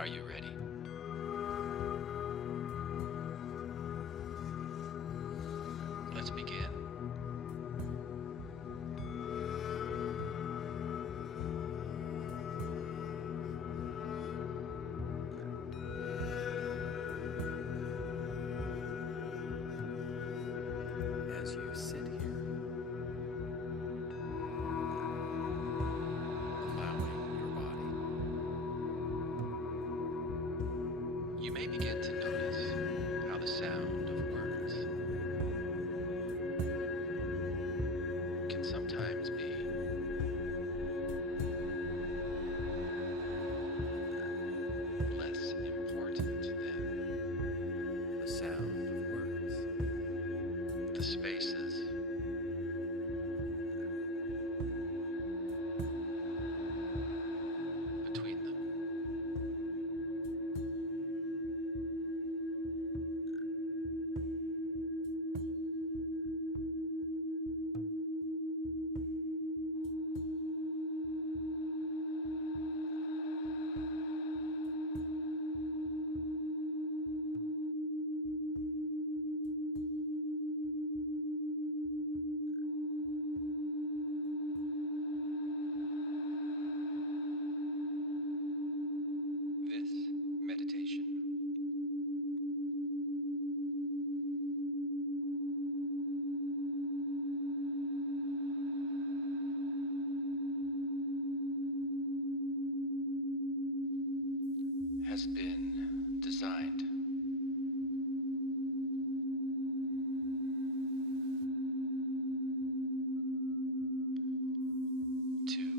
Are you ready? Let's begin. As you sit here, allowing your body, you may begin to notice how the sound of words can sometimes be less important than the sound of words. The spaces between them. This meditation has been designed to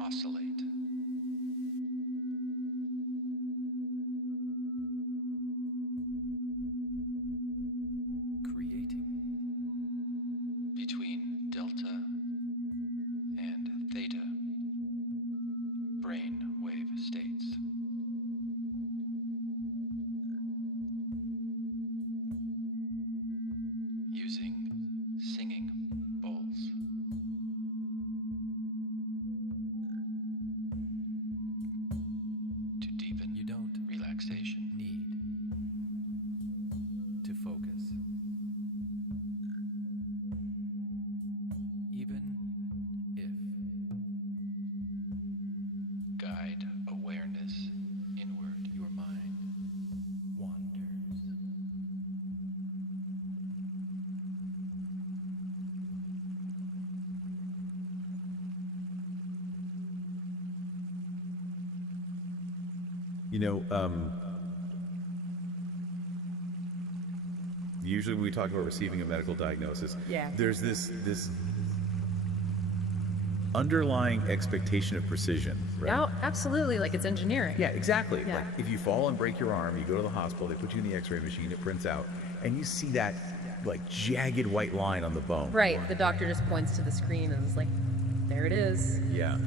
oscillate creating between delta and theta brain wave states. Using singing bowls to deepen You don't relaxation. need to focus. Even if Guide awareness inward. your mind wanders. You know, usually when we talk about receiving a medical diagnosis, Yeah. there's this underlying expectation of precision, right? Oh, absolutely. Like it's engineering. Yeah, exactly. Yeah. Like if you fall and break your arm, you go to the hospital, they put you in the x-ray machine, it prints out, and you see that like jagged white line on the bone. Right. The doctor just points to the screen and is like, there it is. Yeah.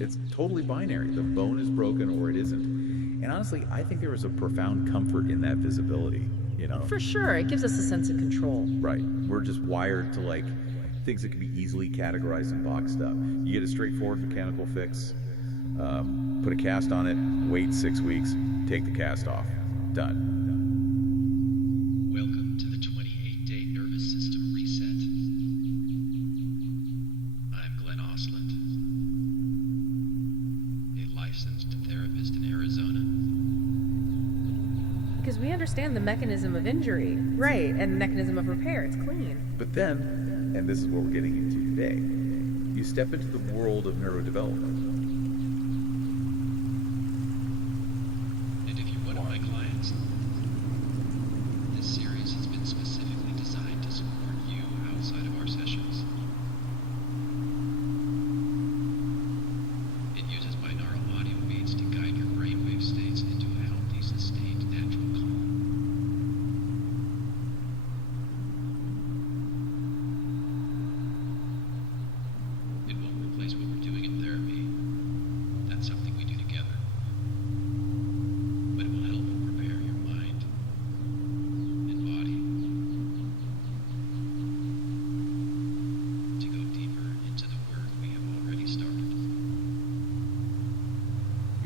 It's totally binary. The bone is broken or it isn't. And honestly, I think there is a profound comfort in that visibility, you know? For sure. It gives us a sense of control. Right. We're just wired to like things that can be easily categorized and boxed up. You get a straightforward mechanical fix, put a cast on it, wait 6 weeks, take the cast off. Done. Welcome to the 28-day nervous system reset. I'm Glenn Osland, a licensed therapist in Arizona. Because we understand the mechanism of injury. Right. And the mechanism of repair. It's clean. But then, and this is what we're getting into today, you step into the world of neurodevelopment. And if you're one of my clients, this series has been specifically designed to support you outside of our sessions. It uses binaural audio beats to guide your brainwave states into a healthy, sustained, natural calm. It won't replace what we're doing in therapy,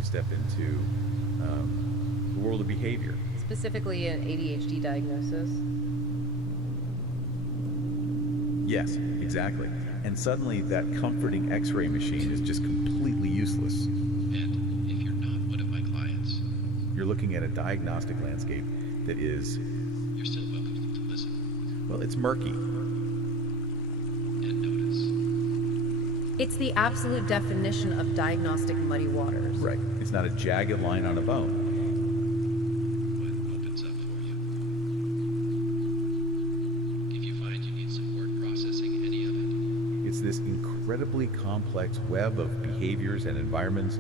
step into the world of behavior. Specifically an ADHD diagnosis. Yes, exactly. And suddenly that comforting x-ray machine is just completely useless. And if you're not one of my clients, You're looking at a diagnostic landscape that is, you're still welcome to listen well, it's murky. and notice. It's the absolute definition of diagnostic muddy waters. Right. It's not a jagged line on a bone. What opens up for you? If you find you need support processing any of it, It's this incredibly complex web of behaviors and environments.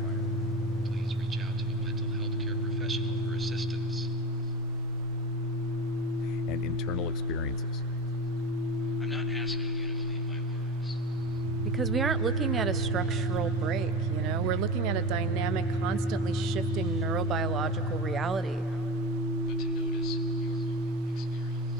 please reach out to a mental health care professional for assistance. And internal experiences. I'm not asking you to believe my words. Because we aren't looking at a structural break, you know? We're looking at a dynamic, constantly shifting neurobiological reality. But to notice your own experience.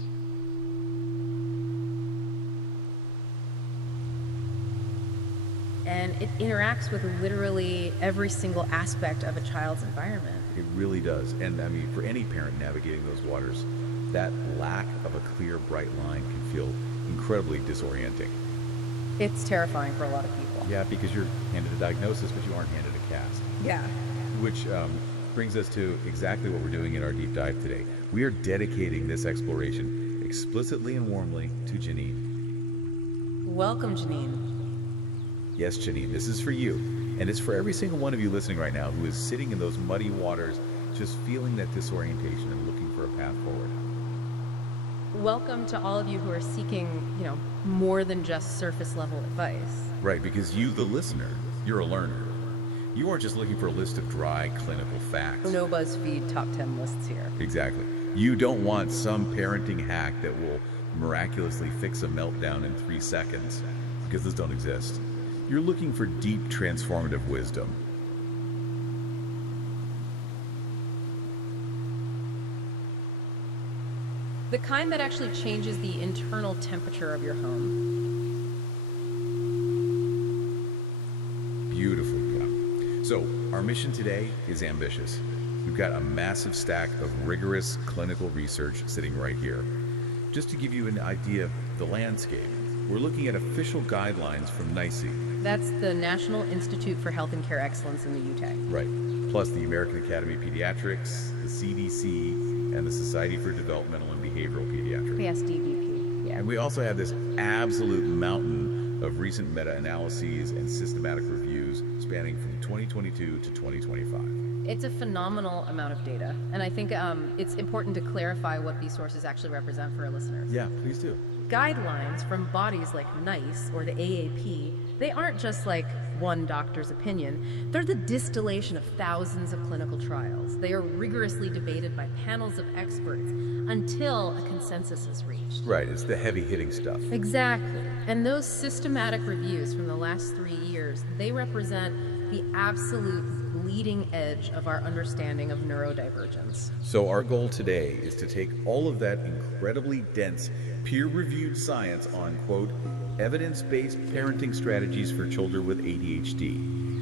And it interacts with literally every single aspect of a child's environment. It really does. And I mean, for any parent navigating those waters, that lack of a clear, bright line can feel incredibly disorienting. It's terrifying for a lot of people. Yeah, because you're handed a diagnosis, but you aren't handed a cast. Yeah. Which brings us to exactly what we're doing in our deep dive today. We are dedicating this exploration explicitly and warmly to Janine. Welcome, Janine. Yes, Janine, this is for you. And it's for every single one of you listening right now who is sitting in those muddy waters, just feeling that disorientation and looking for a path forward. Welcome to all of you who are seeking, more than just surface level advice. Right, because you, the listener, you're a learner. You aren't just looking for a list of dry clinical facts. No BuzzFeed top 10 lists here. Exactly. You don't want some parenting hack that will miraculously fix a meltdown in 3 seconds, because those don't exist. You're looking for deep transformative wisdom. The kind that actually changes the internal temperature of your home. Beautiful. Yeah. So, our mission today is ambitious. We've got a massive stack of rigorous clinical research sitting right here. Just to give you an idea of the landscape, we're looking at official guidelines from NICE. That's the National Institute for Health and Care Excellence in the UK. Right. Plus the American Academy of Pediatrics, the CDC, and the Society for Developmental and Behavioral Pediatrics. PSDBP. Yeah. And we also have this absolute mountain of recent meta-analyses and systematic reviews spanning from 2022 to 2025. It's a phenomenal amount of data, and I think it's important to clarify what these sources actually represent for our listeners. Yeah, please do. Guidelines from bodies like NICE or the AAP, they aren't just like one doctor's opinion. They're the distillation of thousands of clinical trials. They are rigorously debated by panels of experts until a consensus is reached. Right, it's the heavy-hitting stuff. Exactly. And those systematic reviews from the last 3 years, they represent the absolute bleeding edge of our understanding of neurodivergence. So our goal today is to take all of that incredibly dense, peer-reviewed science on, quote, evidence-based parenting strategies for children with ADHD,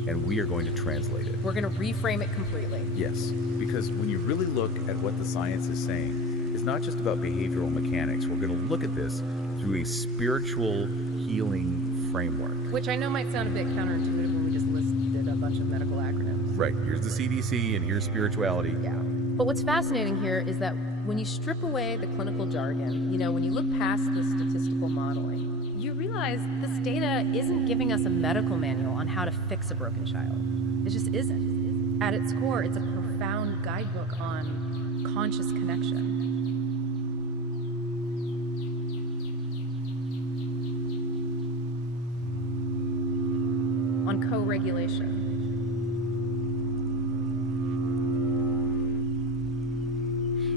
and we are going to translate it. We're going to reframe it completely. Yes, because when you really look at what the science is saying, it's not just about behavioral mechanics. We're going to look at this through a spiritual healing framework. Which I know might sound a bit counterintuitive when we just listed a bunch of medical acronyms. Right, here's the CDC and here's spirituality. Yeah. But what's fascinating here is that when you strip away the clinical jargon, when you look past the statistical modeling, you realize this data isn't giving us a medical manual on how to fix a broken child. It just isn't. At its core, it's a profound guidebook on conscious connection. On co-regulation.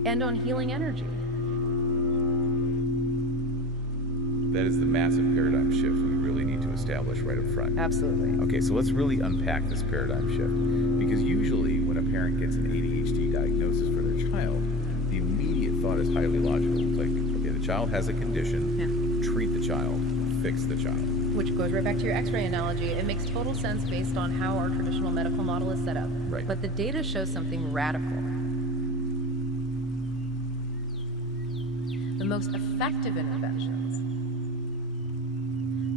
And on healing energy. That is the massive paradigm shift we really need to establish right up front. Absolutely. Okay, so let's really unpack this paradigm shift. Because usually when a parent gets an ADHD diagnosis for their child, the immediate thought is highly logical. It's like, okay, the child has a condition, treat the child, fix the child. which goes right back to your x-ray analogy. It makes total sense based on how our traditional medical model is set up. Right. But the data shows something radical. The most effective interventions,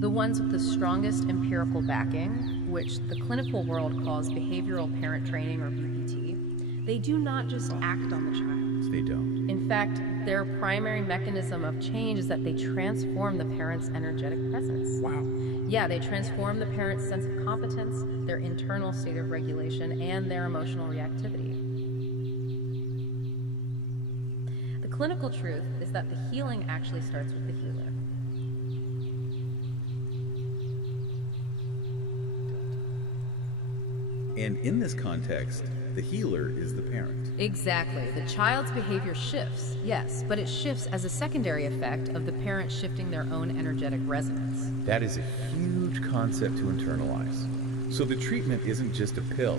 the ones with the strongest empirical backing, which the clinical world calls behavioral parent training or BPT, they do not just act on the child. They don't. In fact, their primary mechanism of change is that they transform the parent's energetic presence. Wow. Yeah, they transform the parent's sense of competence, their internal state of regulation, and their emotional reactivity. The clinical truth is that the healing actually starts with the healer. And in this context, the healer is the parent. Exactly. The child's behavior shifts, yes, but it shifts as a secondary effect of the parent shifting their own energetic resonance. That is a huge concept to internalize. So the treatment isn't just a pill,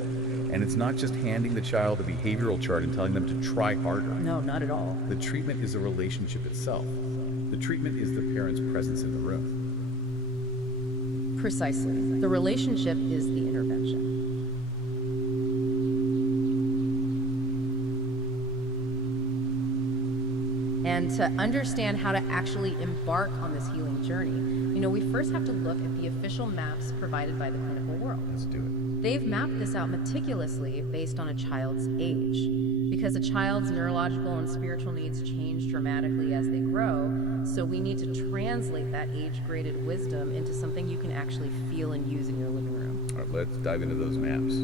and it's not just handing the child a behavioral chart and telling them to try harder. No, not at all. The treatment is a relationship itself. The treatment is the parent's presence in the room. Precisely. The relationship is the intervention. And to understand how to actually embark on this healing journey, we first have to look at the official maps provided by the clinical world. Let's do it. They've mapped this out meticulously based on a child's age. Because a child's neurological and spiritual needs change dramatically as they grow, so we need to translate that age-graded wisdom into something you can actually feel and use in your living room. All right, let's dive into those maps.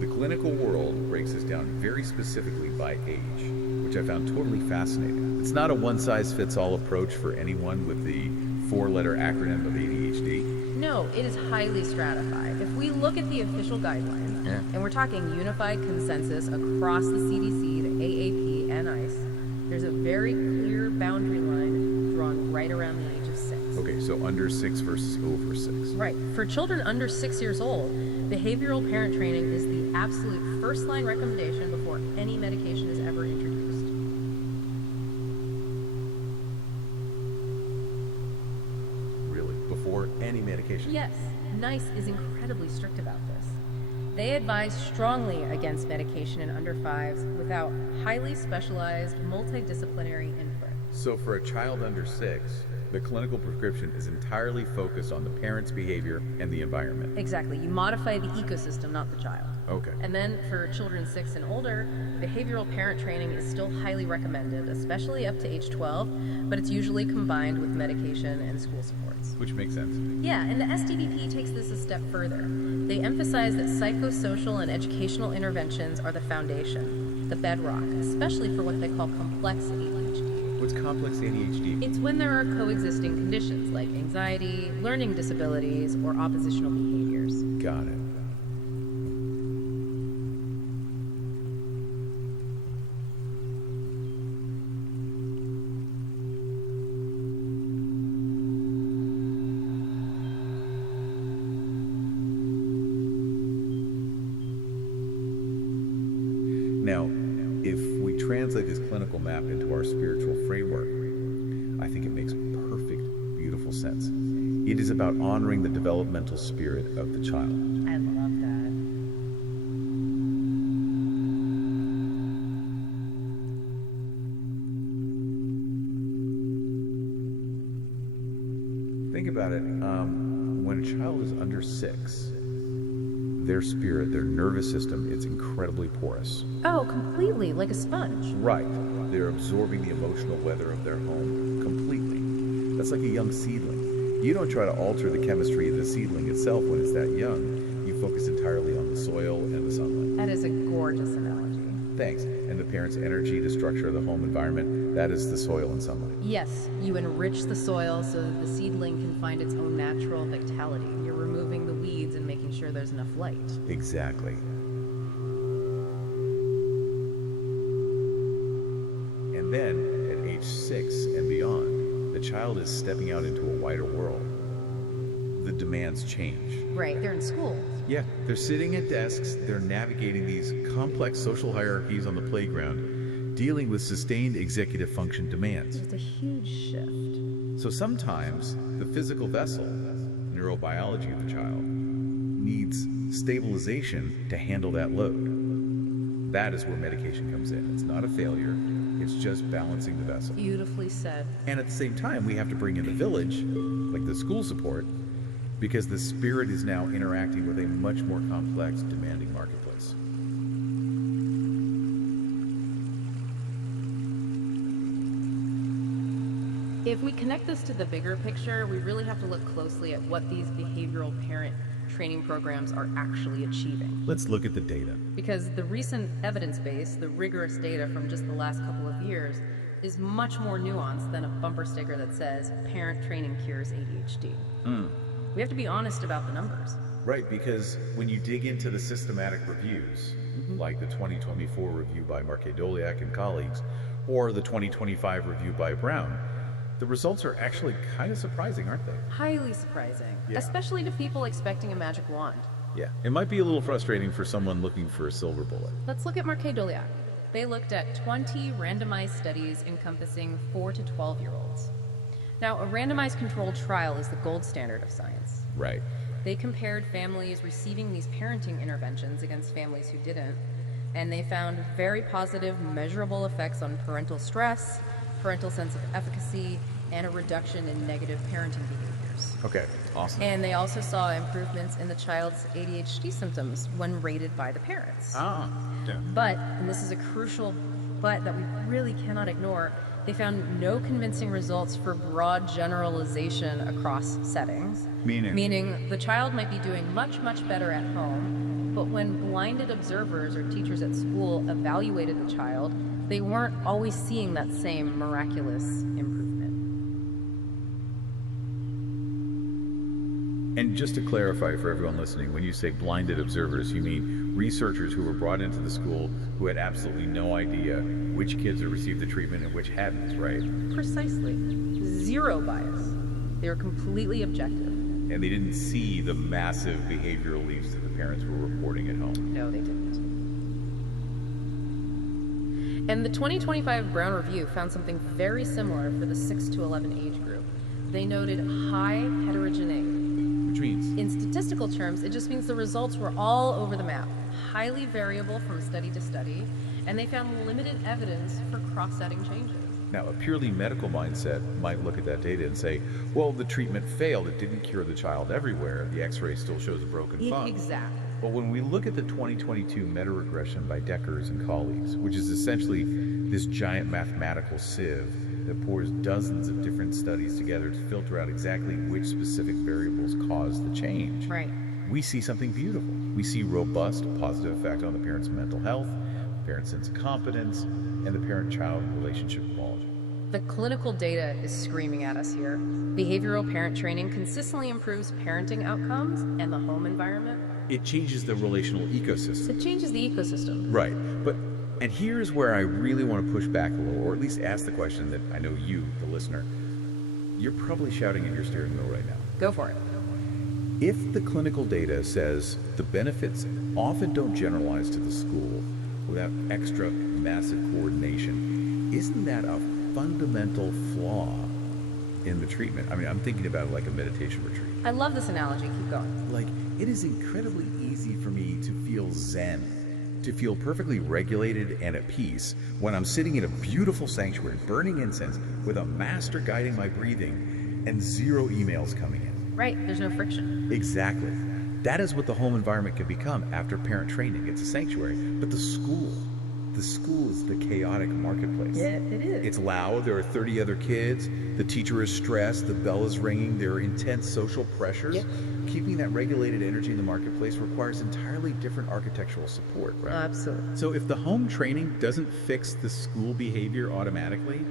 The clinical world breaks this down very specifically by age, which I found totally fascinating. It's not a one-size-fits-all approach for anyone with the four-letter acronym of ADHD. No, it is highly stratified. If we look at the official guidelines, and we're talking unified consensus across the CDC, the AAP, and ICE, there's a very clear boundary line drawn right around the age of 6. Okay, so under 6 versus over 6. Right. For children under 6 years old, behavioral parent training is the absolute first-line recommendation before any medication is ever introduced. Really? Before any medication? Yes, NICE is incredibly strict about this. They advise strongly against medication in under 5s without highly specialized, multidisciplinary input. So for a child under 6, the clinical prescription is entirely focused on the parent's behavior and the environment. Exactly. You modify the ecosystem, not the child. Okay. And then for children 6 and older, behavioral parent training is still highly recommended, especially up to age 12, but it's usually combined with medication and school supports. Which makes sense. Yeah, and the SDBP takes this a step further. They emphasize that psychosocial and educational interventions are the foundation, the bedrock, especially for what they call complex ADHD. What's complex ADHD? It's when there are coexisting conditions like anxiety, learning disabilities, or oppositional behaviors. Got it. Now, if we translate this clinical map into our spiritual framework, I think it makes perfect, beautiful sense. It is about honoring the developmental spirit of the child. I love that. Think about it. When a child is under 6, their spirit, their nervous system, it's incredibly porous. Oh, completely, like a sponge. Right. They're absorbing the emotional weather of their home completely. That's like a young seedling. You don't try to alter the chemistry of the seedling itself when it's that young. You focus entirely on the soil and the sunlight. That is a gorgeous analogy. Thanks. And the parent's energy, the structure of the home environment, that is the soil and sunlight. Yes, you enrich the soil so that the seedling can find its own natural vitality. You're removing the weeds and making sure there's enough light. Exactly. And then, at age 6 and beyond, the child is stepping out into a wider world. The demands change. Right, they're in school. Yeah, they're sitting at desks, they're navigating these complex social hierarchies on the playground, dealing with sustained executive function demands. It's a huge shift. So sometimes the physical vessel, neurobiology of the child, needs stabilization to handle that load. That is where medication comes in. It's not a failure, it's just balancing the vessel. Beautifully said. And at the same time, we have to bring in the village, like the school support, because the spirit is now interacting with a much more complex, demanding marketplace. If we connect this to the bigger picture, we really have to look closely at what these behavioral parent training programs are actually achieving. Let's look at the data. Because the recent evidence base, the rigorous data from just the last couple of years, is much more nuanced than a bumper sticker that says parent training cures ADHD. We have to be honest about the numbers. Right, because when you dig into the systematic reviews, like the 2024 review by Marquet-Doliak and colleagues, or the 2025 review by Brown, the results are actually kind of surprising, aren't they? Highly surprising, Yeah. especially to people expecting a magic wand. Yeah, it might be a little frustrating for someone looking for a silver bullet. Let's look at Marquet-Doliak. They looked at 20 randomized studies encompassing 4 to 12-year-olds. Now, a randomized controlled trial is the gold standard of science. Right. They compared families receiving these parenting interventions against families who didn't, and they found very positive, measurable effects on parental stress, parental sense of efficacy, and a reduction in negative parenting behaviors. Okay, awesome. And they also saw improvements in the child's ADHD symptoms when rated by the parents. Yeah. But, and this is a crucial but that we really cannot ignore, they found no convincing results for broad generalization across settings. Meaning the child might be doing much, much better at home, but when blinded observers or teachers at school evaluated the child, they weren't always seeing that same miraculous improvement. And just to clarify for everyone listening, when you say blinded observers, you mean researchers who were brought into the school who had absolutely no idea which kids had received the treatment and which hadn't, right? Precisely. Zero bias. They were completely objective. And they didn't see the massive behavioral leaps that the parents were reporting at home. No, they didn't. And the 2025 Brown Review found something very similar for the 6 to 11 age group. They noted high heterogeneity. Which means? In statistical terms, it just means the results were all over the map, highly variable from study to study, and they found limited evidence for cross-setting changes. Now, a purely medical mindset might look at that data and say, well, the treatment failed. It didn't cure the child everywhere. The x-ray still shows a broken thumb. Exactly. But when we look at the 2022 meta-regression by Deckers and colleagues, which is essentially this giant mathematical sieve that pours dozens of different studies together to filter out exactly which specific variables caused the change, Right. we see something beautiful. We see robust positive effect on the parent's mental health, parent's sense of competence, and the parent-child relationship quality. The clinical data is screaming at us here. Behavioral parent training consistently improves parenting outcomes and the home environment. It changes the relational ecosystem. It changes the ecosystem. Right, and here's where I really want to push back a little, or at least ask the question that I know you, the listener, you're probably shouting at your steering wheel right now. Go for it. If the clinical data says the benefits often don't generalize to the school without extra massive coordination, isn't that a fundamental flaw in the treatment? I mean, I'm thinking about it like a meditation retreat. I love this analogy. Keep going. Like, it is incredibly easy for me to feel zen, to feel perfectly regulated and at peace when I'm sitting in a beautiful sanctuary, burning incense, with a master guiding my breathing and zero emails coming in. Right, there's no friction. Exactly. That is what the home environment can become after parent training. It's a sanctuary. But the school is the chaotic marketplace. Yeah, it is. It's loud, there are 30 other kids, the teacher is stressed, the bell is ringing, there are intense social pressures. Yep. Keeping that regulated energy in the marketplace requires entirely different architectural support, right? Absolutely. So if the home training doesn't fix the school behavior automatically,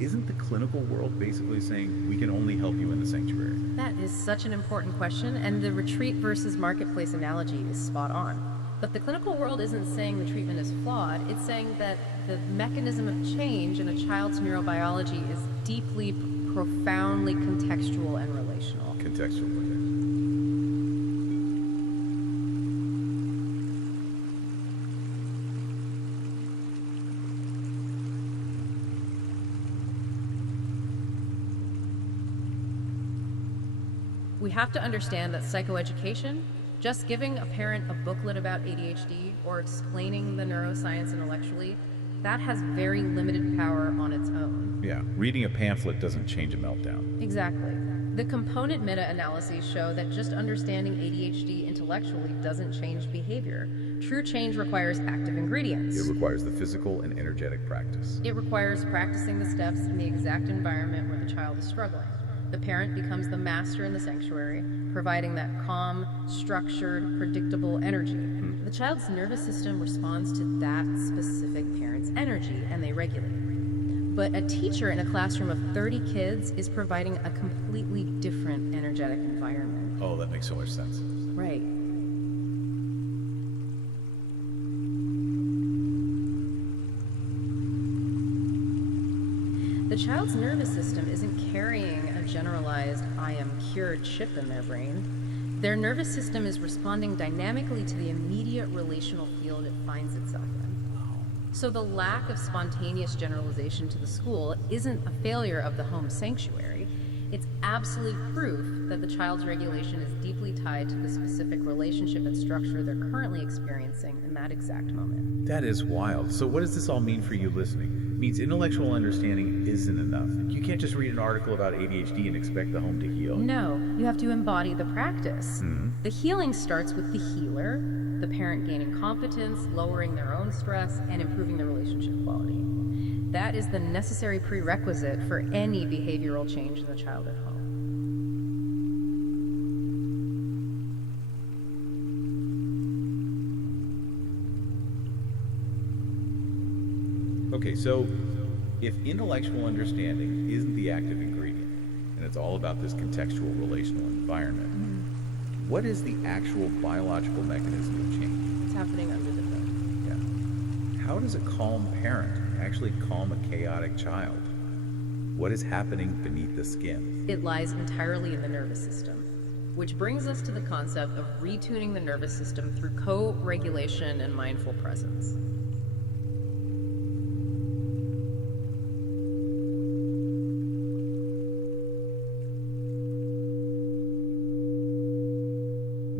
isn't the clinical world basically saying we can only help you in the sanctuary? That is such an important question, and the retreat versus marketplace analogy is spot on. But the clinical world isn't saying the treatment is flawed, it's saying that the mechanism of change in a child's neurobiology is deeply, profoundly contextual and relational. Contextual. We have to understand that psychoeducation, just giving a parent a booklet about ADHD or explaining the neuroscience intellectually, that has very limited power on its own. Yeah, reading a pamphlet doesn't change a meltdown. Exactly. The component meta-analyses show that just understanding ADHD intellectually doesn't change behavior. True change requires active ingredients. It requires the physical and energetic practice. It requires practicing the steps in the exact environment where the child is struggling. The parent becomes the master in the sanctuary, providing that calm, structured, predictable energy. The child's nervous system responds to that specific parent's energy, and they regulate it. But a teacher in a classroom of 30 kids is providing a completely different energetic environment. Oh, that makes so much sense. Right. The child's nervous system isn't carrying a generalized I am cured chip in their brain. Their nervous system is responding dynamically to the immediate relational field it finds itself in. So the lack of spontaneous generalization to the school isn't a failure of the home sanctuary. It's absolute proof that the child's regulation is deeply tied to the specific relationship and structure they're currently experiencing in that exact moment. That is wild. So what does this all mean for you listening? It means intellectual understanding isn't enough. You can't just read an article about ADHD and expect the home to heal. No, you have to embody the practice. Mm-hmm. The healing starts with the healer, the parent gaining competence, lowering their own stress, and improving the relationship quality. That is the necessary prerequisite for any behavioral change in the child at home. Okay, so if intellectual understanding isn't the active ingredient, and it's all about this contextual relational environment, what is the actual biological mechanism of change? It's happening under the hood. Yeah. How does a calm parent actually calm a chaotic child? What is happening beneath the skin? It lies entirely in the nervous system, which brings us to the concept of retuning the nervous system through co-regulation and mindful presence.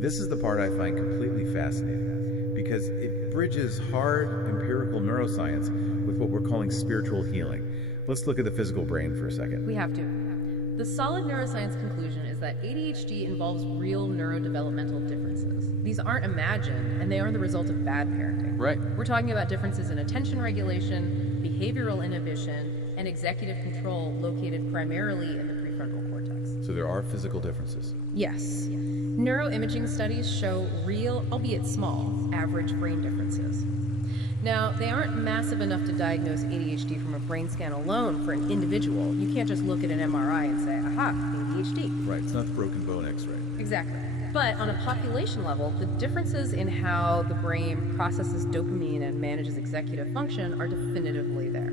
This is the part I find completely fascinating because it bridges hard empirical neuroscience with what we're calling spiritual healing. Let's look at the physical brain for a second. We have to. The solid neuroscience conclusion is that ADHD involves real neurodevelopmental differences. These aren't imagined, and they are the result of bad parenting. Right. We're talking about differences in attention regulation, behavioral inhibition, and executive control located primarily in the prefrontal cortex. So there are physical differences. Yes. Neuroimaging studies show real, albeit small, average brain differences. Now, they aren't massive enough to diagnose ADHD from a brain scan alone for an individual. You can't just look at an MRI and say, aha, ADHD. Right, it's not the broken bone x-ray. Exactly. But on a population level, the differences in how the brain processes dopamine and manages executive function are definitively there.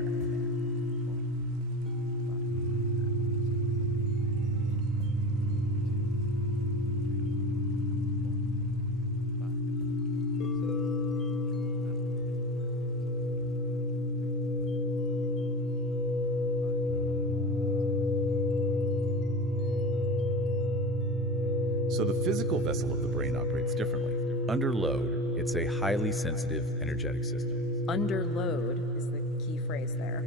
So the physical vessel of the brain operates differently. Under load, it's a highly sensitive, energetic system. Under load is the key phrase there.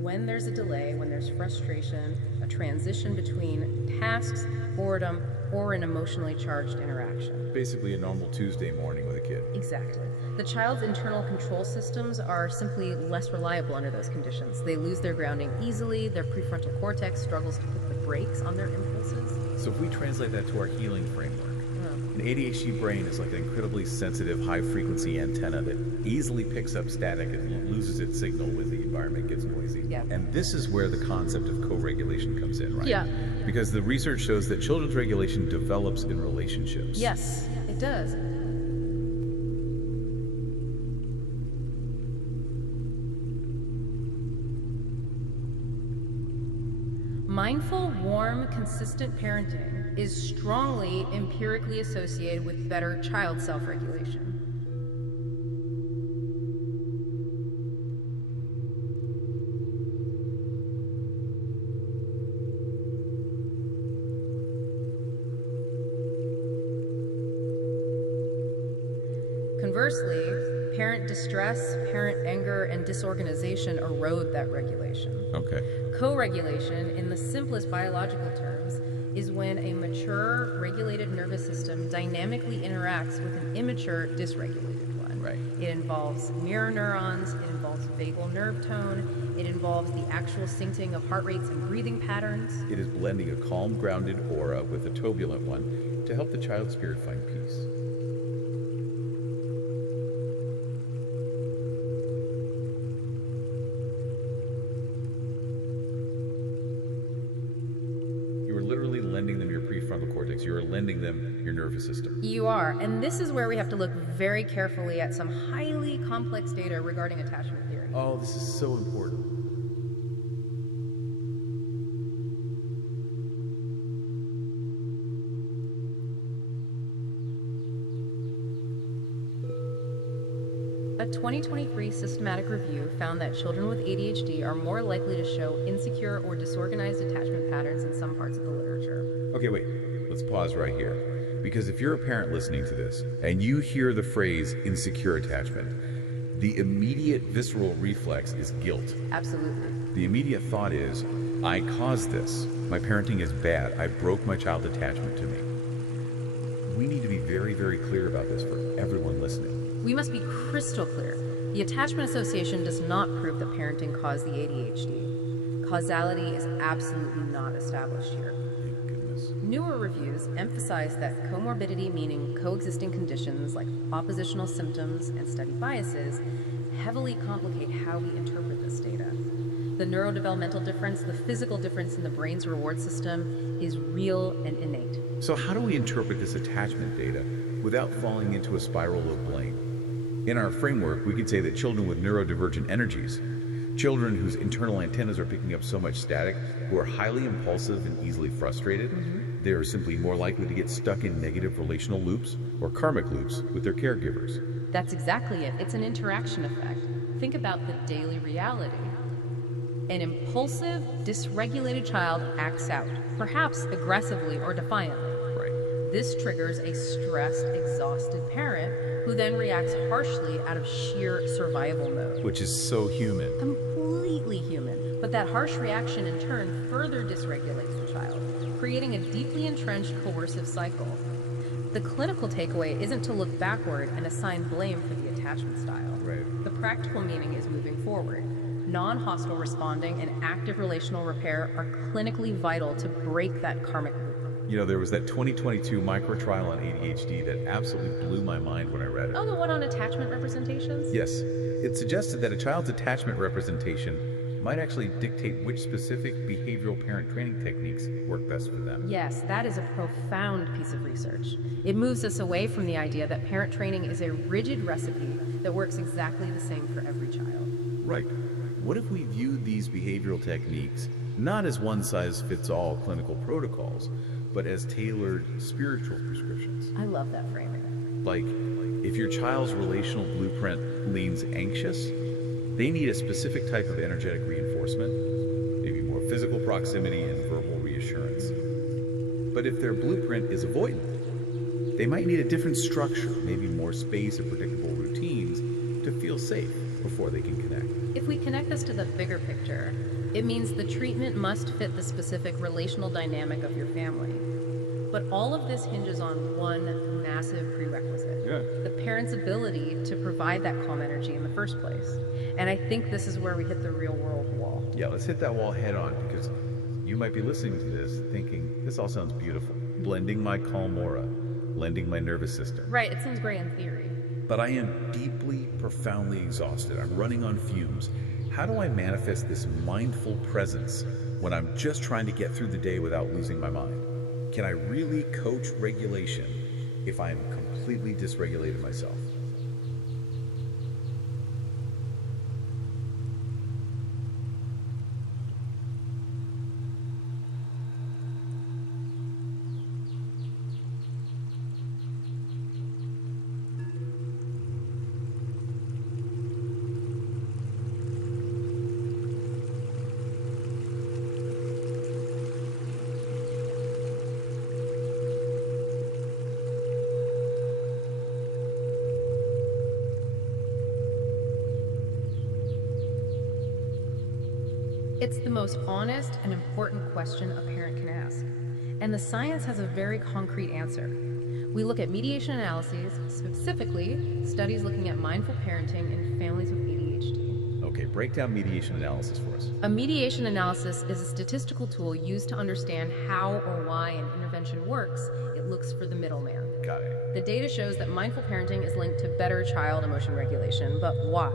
When there's a delay, when there's frustration, a transition between tasks, boredom, or an emotionally charged interaction. Basically a normal Tuesday morning with a kid. Exactly. The child's internal control systems are simply less reliable under those conditions. They lose their grounding easily, their prefrontal cortex struggles to put the brakes on their impulses. So if we translate that to our healing framework, an ADHD brain is like an incredibly sensitive, high-frequency antenna that easily picks up static and loses its signal when the environment gets noisy. Yeah. And this is where the concept of co-regulation comes in, right? Yeah. Because the research shows that children's regulation develops in relationships. Yes, it does. Mindful, warm, consistent parenting is strongly empirically associated with better child self-regulation. Conversely, parent distress, parent anger, and disorganization erode that regulation. Okay. Co-regulation, in the simplest biological terms, is when a mature, regulated nervous system dynamically interacts with an immature, dysregulated one. Right. It involves mirror neurons, it involves vagal nerve tone, it involves the actual syncing of heart rates and breathing patterns. It is blending a calm, grounded aura with a turbulent one to help the child's spirit find peace. You are literally lending them your prefrontal cortex. You are lending them your nervous system. You are, and this is where we have to look very carefully at some highly complex data regarding attachment theory. Oh, this is so important. A 2023 systematic review found that children with ADHD are more likely to show insecure or disorganized attachment patterns in some parts of the literature. Okay, wait. Let's pause right here. Because if you're a parent listening to this and you hear the phrase insecure attachment, the immediate visceral reflex is guilt. Absolutely. The immediate thought is, I caused this. My parenting is bad. I broke my child's attachment to me. We need to be very, very clear about this for everyone listening. We must be crystal clear. The attachment association does not prove that parenting caused the ADHD. Causality is absolutely not established here. Thank goodness. Newer reviews emphasize that comorbidity, meaning coexisting conditions like oppositional symptoms and study biases, heavily complicate how we interpret this data. The neurodevelopmental difference, the physical difference in the brain's reward system, is real and innate. So how do we interpret this attachment data without falling into a spiral of blame? In our framework, we could say that children with neurodivergent energies, children whose internal antennas are picking up so much static, who are highly impulsive and easily frustrated, they are simply more likely to get stuck in negative relational loops or karmic loops with their caregivers. That's exactly it. It's an interaction effect. Think about the daily reality. An impulsive, dysregulated child acts out, perhaps aggressively or defiantly. Right. This triggers a stressed, exhausted parent who then reacts harshly out of sheer survival mode. Which is so human. Completely human. But that harsh reaction in turn further dysregulates the child, creating a deeply entrenched coercive cycle. The clinical takeaway isn't to look backward and assign blame for the attachment style. Right. The practical meaning is moving forward. Non-hostile responding and active relational repair are clinically vital to break that karmic loop. You know, there was that 2022 micro trial on ADHD that absolutely blew my mind when I read it. Oh, the one on attachment representations? Yes, it suggested that a child's attachment representation might actually dictate which specific behavioral parent training techniques work best for them. Yes, that is a profound piece of research. It moves us away from the idea that parent training is a rigid recipe that works exactly the same for every child. Right. What if we viewed these behavioral techniques not as one-size-fits-all clinical protocols, but as tailored spiritual prescriptions? I love that framing. Like, if your child's relational blueprint leans anxious, they need a specific type of energetic reinforcement, maybe more physical proximity and verbal reassurance. But if their blueprint is avoidant, they might need a different structure, maybe more space or predictable routines to feel safe before they can connect. If we connect this to the bigger picture, it means the treatment must fit the specific relational dynamic of your family. But all of this hinges on one massive prerequisite. The parent's ability to provide that calm energy in the first place. And I think this is where we hit the real world wall. Yeah, let's hit that wall head on, because you might be listening to this thinking, this all sounds beautiful. Blending my calm aura, lending my nervous system. Right, it sounds great in theory. But I am deeply, profoundly exhausted. I'm running on fumes. How do I manifest this mindful presence when I'm just trying to get through the day without losing my mind? Can I really coach regulation if I am completely dysregulated myself? It's the most honest and important question a parent can ask. And the science has a very concrete answer. We look at mediation analyses, specifically studies looking at mindful parenting in families with ADHD. Okay, break down mediation analysis for us. A mediation analysis is a statistical tool used to understand how or why an intervention works. It looks for the middleman. Got it. The data shows that mindful parenting is linked to better child emotion regulation, but why?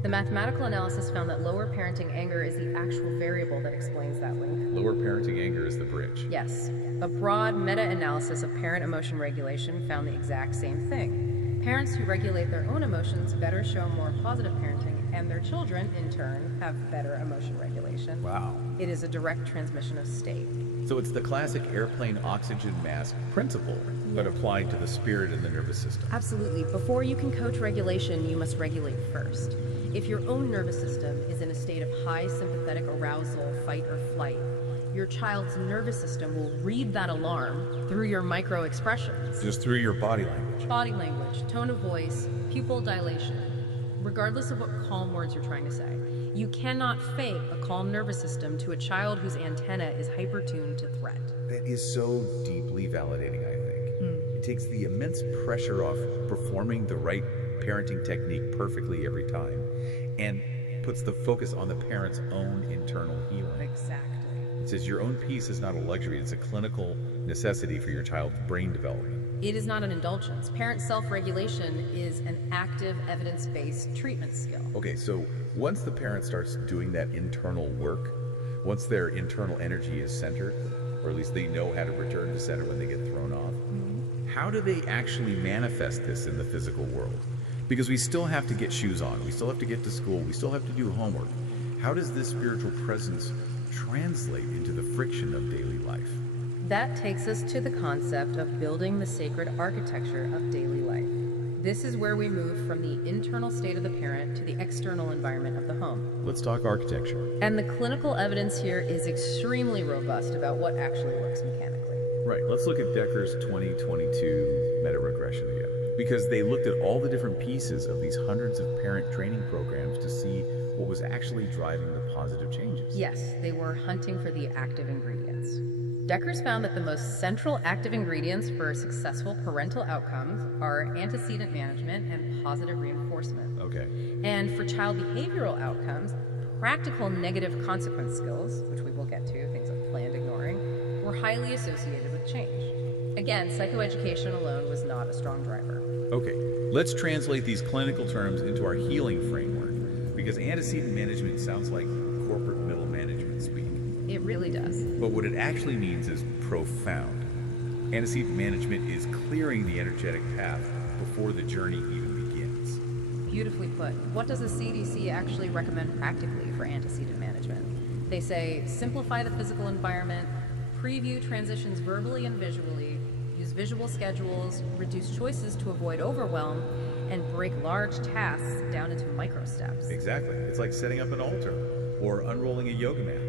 The mathematical analysis found that lower parenting anger is the actual variable that explains that link. Lower parenting anger is the bridge. Yes. A broad meta-analysis of parent emotion regulation found the exact same thing. Parents who regulate their own emotions better show more positive parenting, and their children, in turn, have better emotion regulation. Wow. It is a direct transmission of state. So it's the classic airplane oxygen mask principle, but applied to the spirit and the nervous system. Absolutely. Before you can coach regulation, you must regulate first. If your own nervous system is in a state of high sympathetic arousal, fight or flight, your child's nervous system will read that alarm through your micro expressions. Just through your body language. Body language, tone of voice, pupil dilation, regardless of what calm words you're trying to say. You cannot fake a calm nervous system to a child whose antenna is hypertuned to threat. That is so deeply validating, I think. It takes the immense pressure off performing the right parenting technique perfectly every time and puts the focus on the parent's own internal healing. Exactly. It says your own peace is not a luxury, it's a clinical necessity for your child's brain development. It is not an indulgence. Parent self-regulation is an active, evidence-based treatment skill. Okay, so once the parent starts doing that internal work, once their internal energy is centered, or at least they know how to return to center when they get thrown off, how do they actually manifest this in the physical world? Because we still have to get shoes on, we still have to get to school, we still have to do homework. How does this spiritual presence translate into the friction of daily life? That takes us to the concept of building the sacred architecture of daily life. This is where we move from the internal state of the parent to the external environment of the home. Let's talk architecture. And the clinical evidence here is extremely robust about what actually works mechanically. Right, let's look at Decker's 2022 meta-regression again. Because they looked at all the different pieces of these hundreds of parent training programs to see what was actually driving the positive changes. Yes, they were hunting for the active ingredients. Deckers found that the most central active ingredients for successful parental outcomes are antecedent management and positive reinforcement. Okay. And for child behavioral outcomes, practical negative consequence skills, which we will get to, things like planned ignoring, were highly associated with change. Again, psychoeducation alone was not a strong driver. Okay, let's translate these clinical terms into our healing framework, because antecedent management sounds like corporate middle management speak. It really does. But what it actually means is profound. Antecedent management is clearing the energetic path before the journey even begins. Beautifully put. What does the CDC actually recommend practically for antecedent management? They say simplify the physical environment, preview transitions verbally and visually, use visual schedules, reduce choices to avoid overwhelm, and break large tasks down into micro steps. Exactly. It's like setting up an altar or unrolling a yoga mat.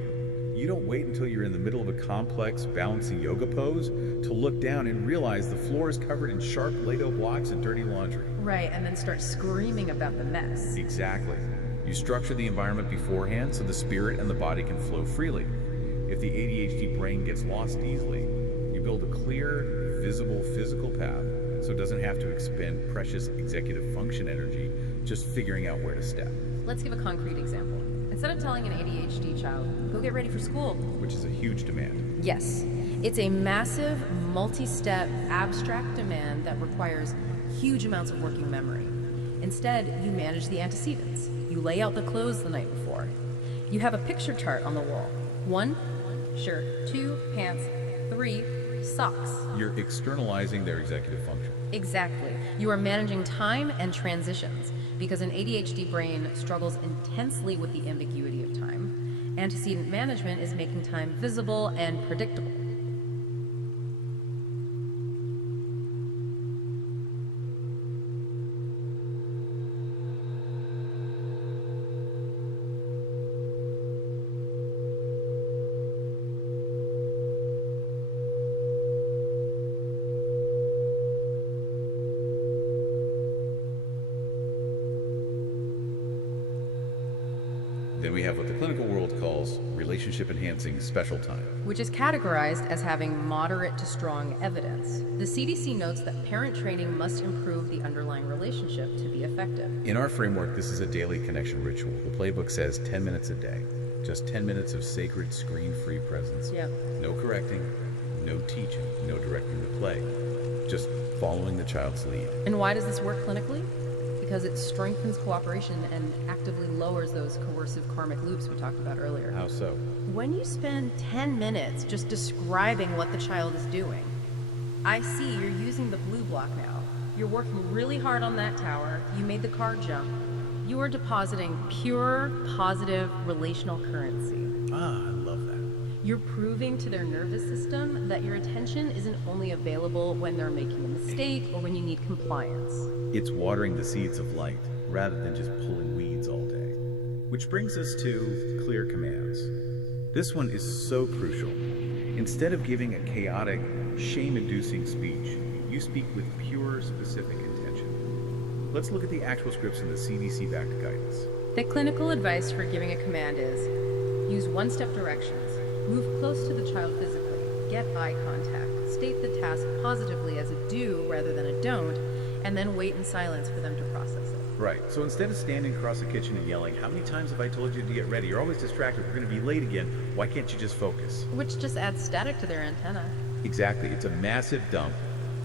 You don't wait until you're in the middle of a complex balancing yoga pose to look down and realize the floor is covered in sharp Play-Doh blocks and dirty laundry. Right, and then start screaming about the mess. Exactly. You structure the environment beforehand so the spirit and the body can flow freely. If the ADHD brain gets lost easily, you build a clear, visible physical path so it doesn't have to expend precious executive function energy just figuring out where to step. Let's give a concrete example. Instead of telling an ADHD child, go get ready for school, Which is a huge demand. yes, it's a massive, multi-step, abstract demand that requires huge amounts of working memory. Instead, you manage the antecedents. You lay out the clothes the night before. You have a picture chart on the wall. 1, shirt. 2, pants. 3, socks. You're externalizing their executive function. Exactly. You are managing time and transitions because an ADHD brain struggles intensely with the ambiguity of time. Antecedent management is making time visible and predictable. Then we have what the clinical world calls relationship enhancing special time. which is categorized as having moderate to strong evidence. The CDC notes that parent training must improve the underlying relationship to be effective. In our framework, this is a daily connection ritual. The playbook says 10 minutes a day. Just 10 minutes of sacred screen-free presence. Yep. No correcting, no teaching, no directing the play. Just following the child's lead. And why does this work clinically? Because it strengthens cooperation and actively lowers those coercive karmic loops we talked about earlier. How so? When you spend 10 minutes just describing what the child is doing, I see you're using the blue block now. You're working really hard on that tower. You made the car jump. You are depositing pure, positive relational currency. Ah, I love that. You're proving to their nervous system that your attention isn't only available when they're making a mistake or when you need compliance. It's watering the seeds of light rather than just pulling weeds all day. Which brings us to clear commands. This one is so crucial. Instead of giving a chaotic, shame-inducing speech, you speak with pure, specific intention. Let's look at the actual scripts in the CDC-backed guidance. The clinical advice for giving a command is use one-step directions, move close to the child physically, get eye contact, state the task positively as a do rather than a don't, and then wait in silence for them to process it. Right, so instead of standing across the kitchen and yelling, how many times have I told you to get ready? You're always distracted, we're gonna be late again. Why can't you just focus? Which just adds static to their antenna. Exactly, it's a massive dump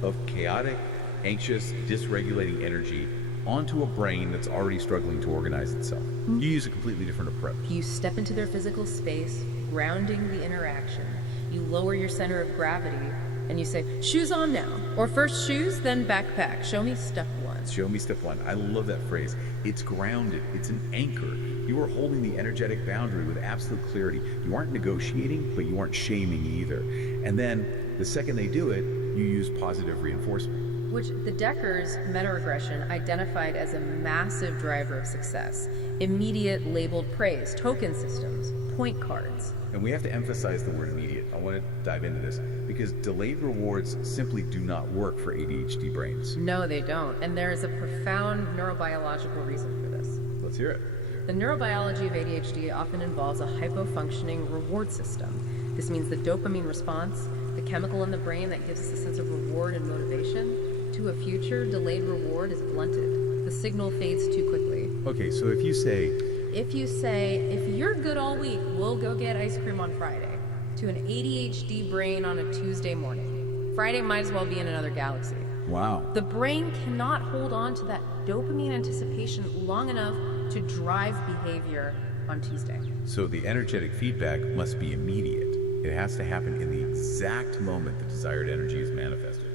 of chaotic, anxious, dysregulating energy onto a brain that's already struggling to organize itself. You use a completely different approach. You step into their physical space, grounding the interaction. You lower your center of gravity, and you say, shoes on now. Or first shoes, then backpack. Show me step one. Show me step one. I love that phrase. It's grounded. It's an anchor. You are holding the energetic boundary with absolute clarity. You aren't negotiating, but you aren't shaming either. And then the second they do it, you use positive reinforcement. Which the Deckers meta-regression identified as a massive driver of success. Immediate labeled praise, token systems, point cards. And we have to emphasize the word immediate. I want to dive into this because delayed rewards simply do not work for ADHD brains. No, they don't. And there is a profound neurobiological reason for this. Let's hear it. The neurobiology of ADHD often involves a hypofunctioning reward system. This means the dopamine response, the chemical in the brain that gives us a sense of reward and motivation, to a future delayed reward is blunted. The signal fades too quickly. Okay, so if you say, if you're good all week, we'll go get ice cream on Friday, to an ADHD brain on a Tuesday morning, Friday might as well be in another galaxy. wow, The brain cannot hold on to that dopamine anticipation long enough to drive behavior on Tuesday. so the energetic feedback must be immediate. It has to happen in the exact moment the desired energy is manifested.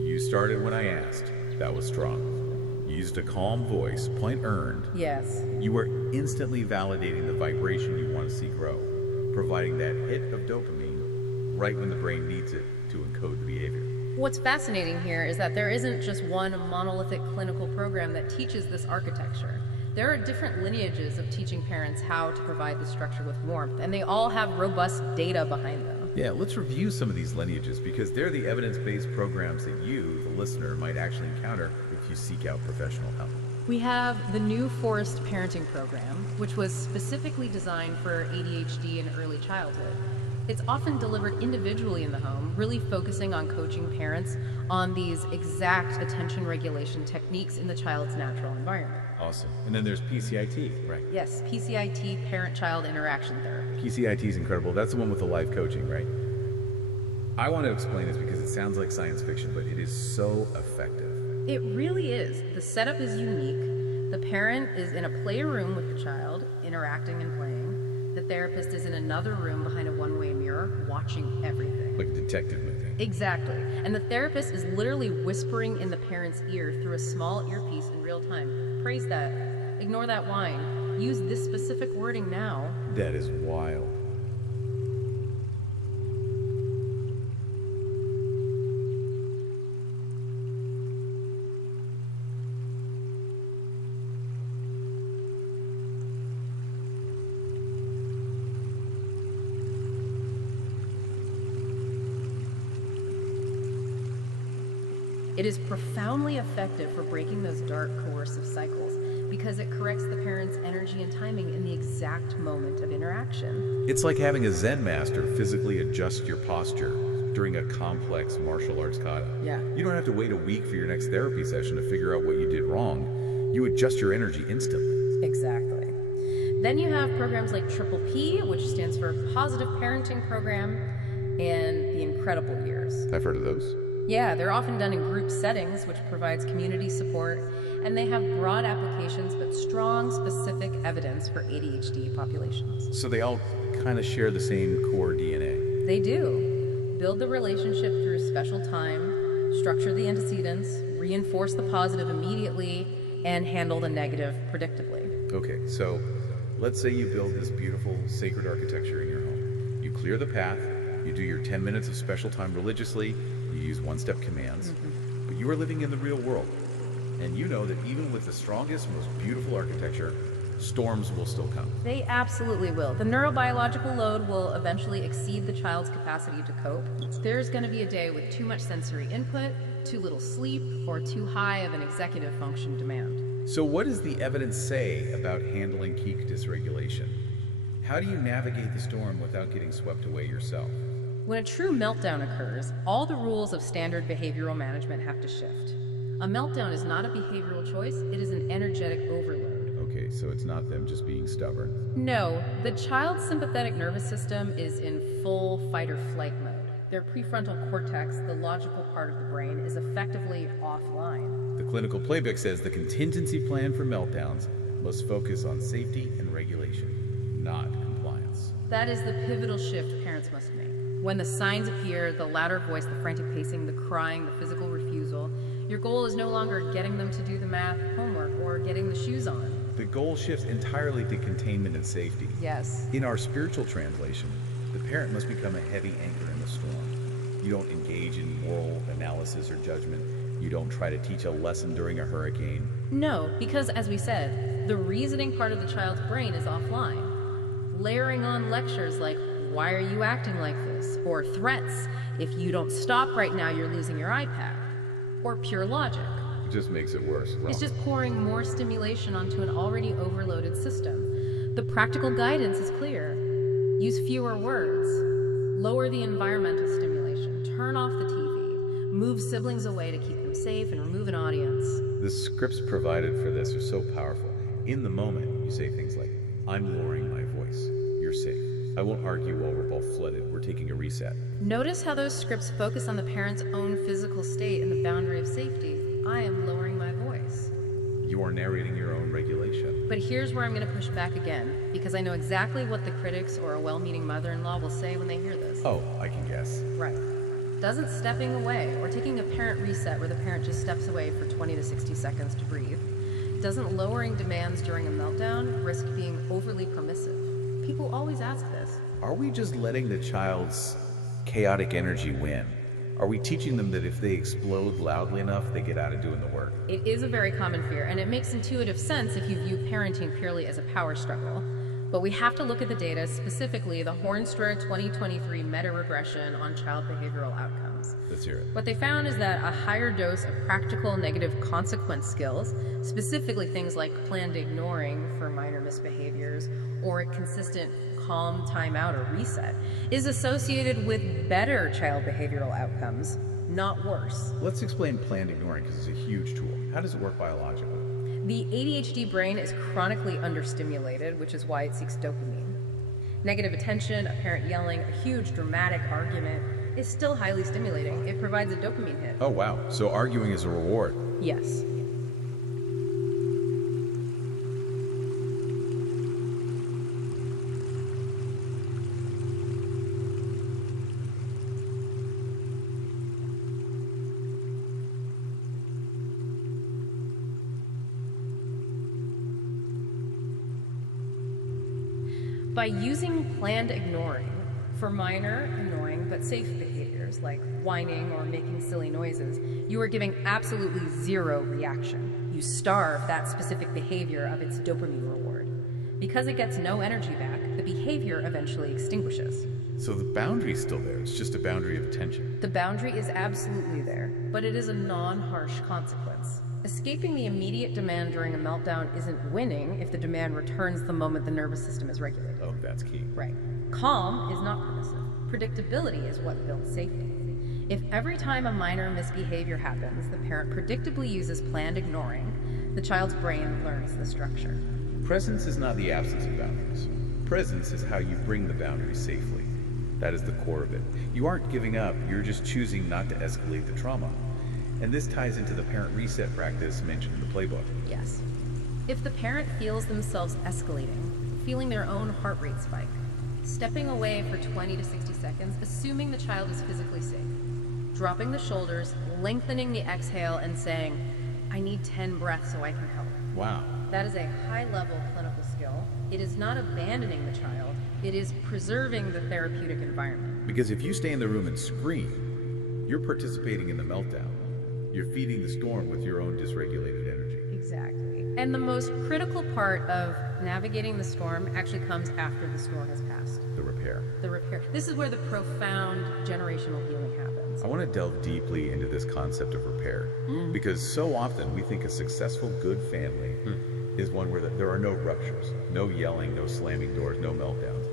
You started when I asked. That was strong. You used a calm voice, point earned. Yes. You were instantly validating the vibration you want to see grow, providing that hit of dopamine right when the brain needs it to encode the behavior. What's fascinating here is that there isn't just one monolithic clinical program that teaches this architecture. There are different lineages of teaching parents how to provide the structure with warmth, and they all have robust data behind them. Yeah, let's review some of these lineages because they're the evidence-based programs that you, the listener, might actually encounter if you seek out professional help. We have the New Forest Parenting Program, which was specifically designed for ADHD in early childhood. It's often delivered individually in the home, really focusing on coaching parents on these exact attention regulation techniques in the child's natural environment. Awesome. And then there's PCIT, right? Yes, PCIT, parent-child interaction therapy. PCIT is incredible. That's the one with the live coaching, right? I want to explain this because it sounds like science fiction, but it is so effective. It really is. The setup is unique. The parent is in a playroom with the child, interacting and playing. The therapist is in another room behind a one-way mirror, watching everything. Like a detective movie. Exactly. And the therapist is literally whispering in the parent's ear through a small earpiece in real time. Praise that. Ignore that whine. Use this specific wording now. That is wild. It is profoundly effective for breaking those dark coercive cycles because it corrects the parent's energy and timing in the exact moment of interaction. It's like having a Zen master physically adjust your posture during a complex martial arts kata. Yeah. You don't have to wait a week for your next therapy session to figure out what you did wrong. You adjust your energy instantly. Exactly. Then you have programs like Triple P, which stands for Positive Parenting Program, and the Incredible Years. I've heard of those. Yeah, they're often done in group settings, which provides community support, and they have broad applications but strong specific evidence for ADHD populations. So they all kind of share the same core DNA. They do. Build the relationship through special time, structure the antecedents, reinforce the positive immediately, and handle the negative predictably. Okay, so let's say you build this beautiful sacred architecture in your home. You clear the path, you do your 10 minutes of special time religiously, you use one-step commands, but you are living in the real world. And you know that even with the strongest, most beautiful architecture, storms will still come. They absolutely will. The neurobiological load will eventually exceed the child's capacity to cope. There's going to be a day with too much sensory input, too little sleep, or too high of an executive function demand. So what does the evidence say about handling peak dysregulation? How do you navigate the storm without getting swept away yourself? When a true meltdown occurs, all the rules of standard behavioral management have to shift. A meltdown is not a behavioral choice, it is an energetic overload. Okay, so it's not them just being stubborn. No, the child's sympathetic nervous system is in full fight or flight mode. Their prefrontal cortex, the logical part of the brain, is effectively offline. The clinical playbook says the contingency plan for meltdowns must focus on safety and regulation, not compliance. That is the pivotal shift parents must make. When the signs appear, the louder voice, the frantic pacing, the crying, the physical refusal, your goal is no longer getting them to do the math homework or getting the shoes on. The goal shifts entirely to containment and safety. Yes. In our spiritual translation, the parent must become a heavy anchor in the storm. You don't engage in moral analysis or judgment. You don't try to teach a lesson during a hurricane. No, because as we said, the reasoning part of the child's brain is offline. Layering on lectures like, "Why are you acting like this?" or threats, "If you don't stop right now, you're losing your iPad," or pure logic. It just makes it worse. It's just pouring more stimulation onto an already overloaded system. The practical guidance is clear. Use fewer words. Lower the environmental stimulation. Turn off the TV. Move siblings away to keep them safe and remove an audience. The scripts provided for this are so powerful. In the moment, you say things like, "I'm lowering my voice. You're safe. I won't argue while we're both flooded. We're taking a reset." Notice how those scripts focus on the parent's own physical state and the boundary of safety. I am lowering my voice. You are narrating your own regulation. But here's where I'm going to push back again, because I know exactly what the critics or a well-meaning mother-in-law will say when they hear this. Oh, I can guess. Right. Doesn't stepping away or taking a parent reset where the parent just steps away for 20 to 60 seconds to breathe, doesn't lowering demands during a meltdown risk being overly permissive? People always ask this. Are we just letting the child's chaotic energy win? Are we teaching them that if they explode loudly enough, they get out of doing the work? It is a very common fear, and it makes intuitive sense if you view parenting purely as a power struggle. But we have to look at the data, specifically the Hornstra 2023 meta-regression on child behavioral outcomes. Let's hear it. What they found is that a higher dose of practical negative consequence skills, specifically things like planned ignoring for minor misbehaviors or a consistent calm timeout or reset, is associated with better child behavioral outcomes, not worse. Let's explain planned ignoring because it's a huge tool. How does it work biologically? The ADHD brain is chronically understimulated, which is why it seeks dopamine. Negative attention, a parent yelling, a huge dramatic argument is still highly stimulating. It provides a dopamine hit. Oh, wow. So arguing is a reward. Yes. By using planned ignoring for minor, annoying, but safe behaviors like whining or making silly noises, you are giving absolutely zero reaction. You starve that specific behavior of its dopamine reward. Because it gets no energy back, the behavior eventually extinguishes. So the boundary's still there. It's just a boundary of attention. The boundary is absolutely there, but it is a non-harsh consequence. Escaping the immediate demand during a meltdown isn't winning if the demand returns the moment the nervous system is regulated. Oh, that's key. Right. Calm is not permissive. Predictability is what builds safety. If every time a minor misbehavior happens, the parent predictably uses planned ignoring, the child's brain learns the structure. Presence is not the absence of boundaries. Presence is how you bring the boundaries safely. That is the core of it. You aren't giving up, you're just choosing not to escalate the trauma. And this ties into the parent reset practice mentioned in the playbook. Yes. If the parent feels themselves escalating, feeling their own heart rate spike, stepping away for 20 to 60 seconds, assuming the child is physically safe, dropping the shoulders, lengthening the exhale, and saying, I need 10 breaths so I can help. Wow. That is a high-level clinical skill. It is not abandoning the child. It is preserving the therapeutic environment. Because if you stay in the room and scream, you're participating in the meltdown. You're feeding the storm with your own dysregulated energy. Exactly. And the most critical part of navigating the storm actually comes after the storm has passed. The repair. The repair. This is where the profound generational healing happens. I want to delve deeply into this concept of repair because so often we think a successful, good family is one where there are no ruptures, no yelling, no slamming doors, no meltdowns.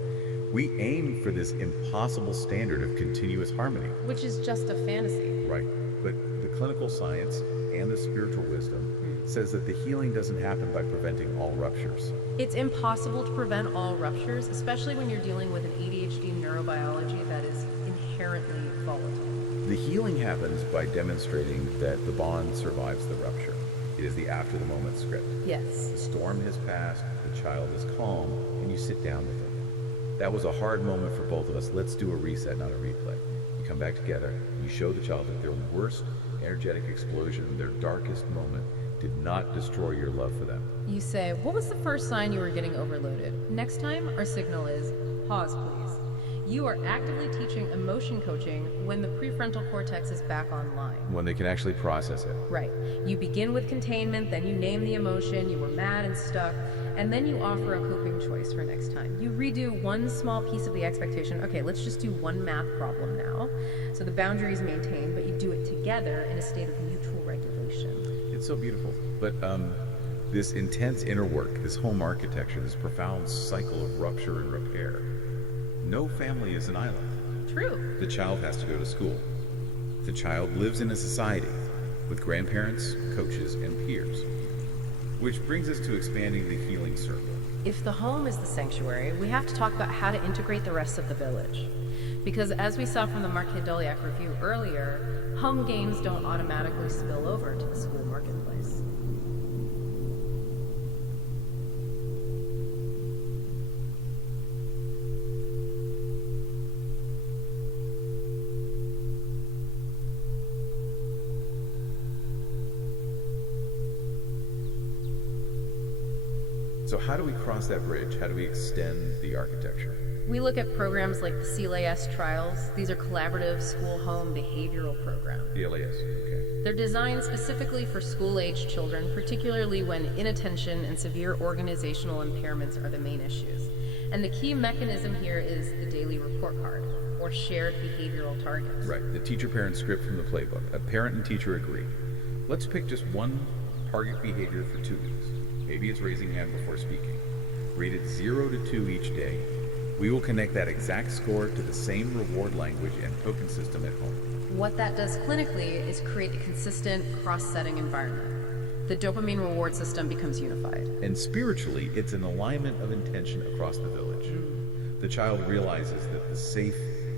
We aim for this impossible standard of continuous harmony. Which is just a fantasy. Right. But the clinical science and the spiritual wisdom says that the healing doesn't happen by preventing all ruptures. It's impossible to prevent all ruptures, especially when you're dealing with an ADHD neurobiology that is inherently volatile. The healing happens by demonstrating that the bond survives the rupture. It is the after the moment script. Yes. The storm has passed, the child is calm, and you sit down with them. That was a hard moment for both of us. Let's do a reset, not a replay. You come back together, you show the child that their worst energetic explosion, their darkest moment, did not destroy your love for them. You say, what was the first sign you were getting overloaded? Next time, our signal is, pause please. You are actively teaching emotion coaching when the prefrontal cortex is back online. When they can actually process it. Right. You begin with containment, then you name the emotion, you were mad and stuck, and then you offer a coping choice for next time. You redo one small piece of the expectation. Okay, let's just do one math problem now. So the boundary is maintained, but you do it together in a state of mutual regulation. It's so beautiful. But this intense inner work, this home architecture, this profound cycle of rupture and repair, no family is an island. True. The child has to go to school. The child lives in a society with grandparents, coaches, and peers. Which brings us to expanding the healing circle. If the home is the sanctuary, we have to talk about how to integrate the rest of the village. Because as we saw from the Mark Hidoliak review earlier, home games don't automatically spill over to the school marketplace. So how do we cross that bridge? How do we extend the architecture? We look at programs like the CLAS trials. These are collaborative school-home behavioral programs. The LAS, okay. They're designed specifically for school-age children, particularly when inattention and severe organizational impairments are the main issues. And the key mechanism here is the daily report card, or shared behavioral targets. Right, the teacher-parent script from the playbook. A parent and teacher agree. Let's pick just one target behavior for 2 weeks. Maybe it's raising hand before speaking. Rate it 0 to 2 each day. We will connect that exact score to the same reward language and token system at home. What that does clinically is create a consistent cross-setting environment. The dopamine reward system becomes unified. And spiritually, it's an alignment of intention across the village. The child realizes that the safe,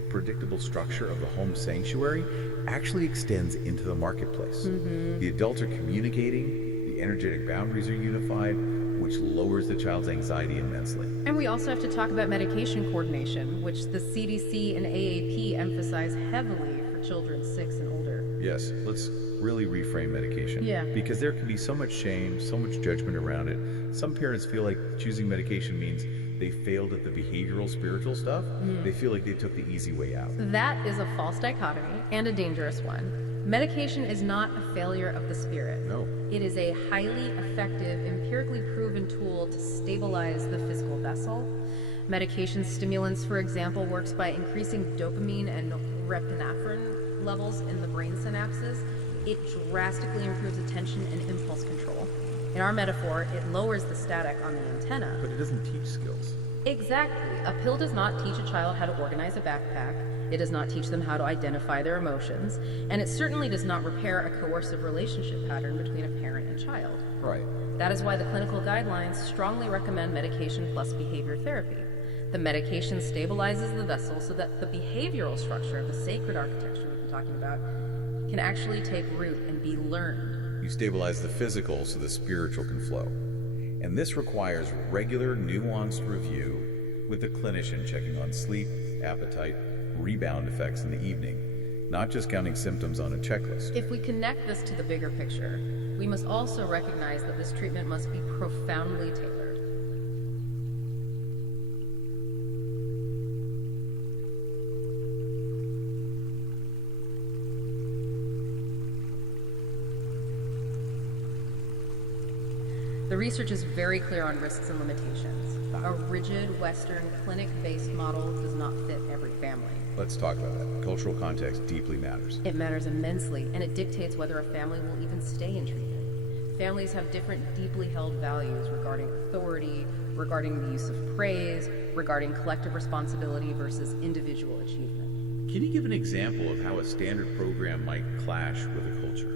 predictable structure of the home sanctuary actually extends into the marketplace. The adults are communicating, the energetic boundaries are unified, which lowers the child's anxiety immensely. And we also have to talk about medication coordination, which the CDC and AAP emphasize heavily for children 6 and older. Yes, let's really reframe medication. Yeah. Because there can be so much shame, so much judgment around it. Some parents feel like choosing medication means they failed at the behavioral, spiritual stuff. They feel like they took the easy way out. That is a false dichotomy and a dangerous one. Medication is not a failure of the spirit. No. It is a highly effective, empirically proven tool to stabilize the physical vessel. Medication stimulants, for example, works by increasing dopamine and norepinephrine levels in the brain synapses, it drastically improves attention and impulse control. In our metaphor, it lowers the static on the antenna. But it doesn't teach skills. Exactly. A pill does not teach a child how to organize a backpack. It does not teach them how to identify their emotions. And it certainly does not repair a coercive relationship pattern between a parent and child. Right. That is why the clinical guidelines strongly recommend medication plus behavior therapy. The medication stabilizes the vessel so that the behavioral structure of the sacred architecture we've been talking about can actually take root and be learned. You stabilize the physical so the spiritual can flow. And this requires regular, nuanced review with the clinician checking on sleep, appetite, rebound effects in the evening, not just counting symptoms on a checklist. If we connect this to the bigger picture, we must also recognize that this treatment must be profoundly tailored. The research is very clear on risks and limitations. A rigid, Western, clinic-based model does not fit every family. Let's talk about that. Cultural context deeply matters. It matters immensely, and it dictates whether a family will even stay in treatment. Families have different deeply held values regarding authority, regarding the use of praise, regarding collective responsibility versus individual achievement. Can you give an example of how a standard program might clash with a culture?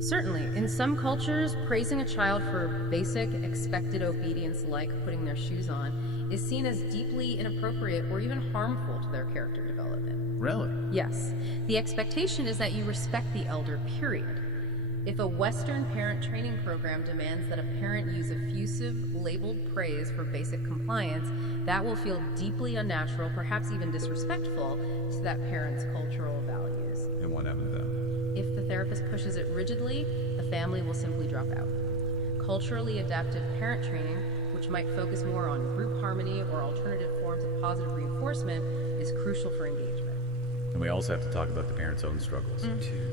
Certainly. In some cultures, praising a child for basic, expected obedience like putting their shoes on is seen as deeply inappropriate or even harmful to their character development. Really? Yes. The expectation is that you respect the elder, period. If a Western parent training program demands that a parent use effusive, labeled praise for basic compliance, that will feel deeply unnatural, perhaps even disrespectful to that parent's cultural values. And what happens then? If the therapist pushes it rigidly, the family will simply drop out. Culturally adaptive parent training, which might focus more on group harmony or alternative forms of positive reinforcement, is crucial for engagement. And we also have to talk about the parent's own struggles.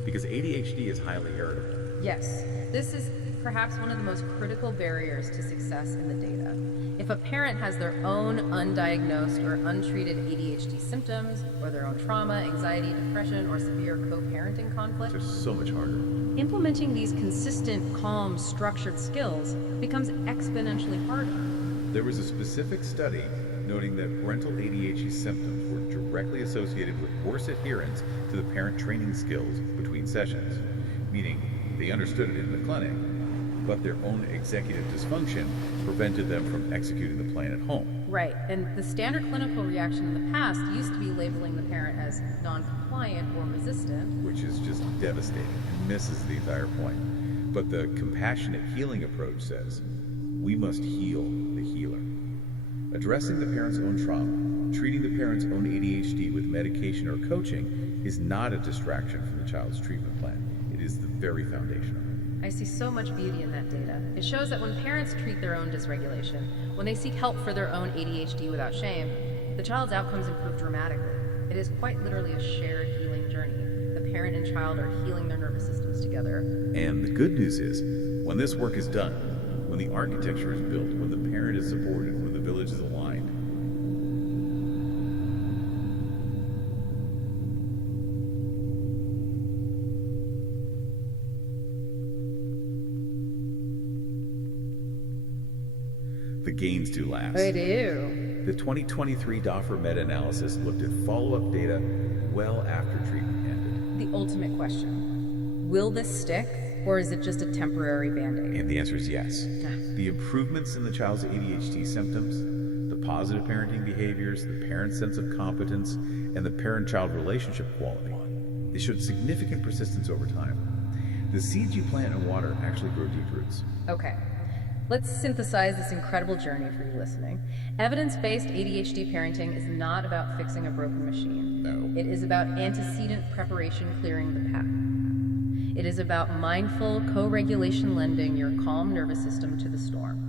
Because ADHD is highly heritable. Yes, this is perhaps one of the most critical barriers to success in the data. If a parent has their own undiagnosed or untreated ADHD symptoms, or their own trauma, anxiety, depression, or severe co-parenting conflict, It's so much harder. implementing these consistent, calm, structured skills becomes exponentially harder. There was a specific study noting that parental ADHD symptoms were directly associated with worse adherence to the parent training skills between sessions, meaning they understood it in the clinic, but their own executive dysfunction prevented them from executing the plan at home. Right, and the standard clinical reaction in the past used to be labeling the parent as non-compliant or resistant. Which is just devastating and misses the entire point. But the compassionate healing approach says, we must heal the healer. Addressing the parent's own trauma, treating the parent's own ADHD with medication or coaching is not a distraction from the child's treatment plan. It is the very foundation of it. I see so much beauty in that data. It shows that when parents treat their own dysregulation, when they seek help for their own ADHD without shame, the child's outcomes improve dramatically. It is quite literally a shared healing journey. The parent and child are healing their nervous systems together. And the good news is, when this work is done, when the architecture is built, when the parent is supported, when the village is aligned, the gains do last. I do. The 2023 DAFR meta-analysis looked at follow-up data well after treatment ended. The ultimate question. Will this stick, or is it just a temporary Band-Aid? And the answer is yes. The improvements in the child's ADHD symptoms, the positive parenting behaviors, the parent's sense of competence, and the parent-child relationship quality, they showed significant persistence over time. The seeds you plant in water actually grow deep roots. Okay. Let's synthesize this incredible journey for you listening. Evidence-based ADHD parenting is not about fixing a broken machine. No. It is about antecedent preparation clearing the path. It is about mindful co-regulation lending your calm nervous system to the storm.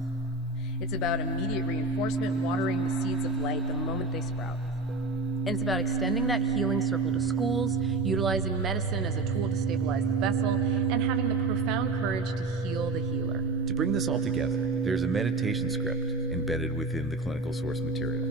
It's about immediate reinforcement watering the seeds of light the moment they sprout. And it's about extending that healing circle to schools, utilizing medicine as a tool to stabilize the vessel, and having the profound courage to heal the healer. To bring this all together, there's a meditation script embedded within the clinical source material.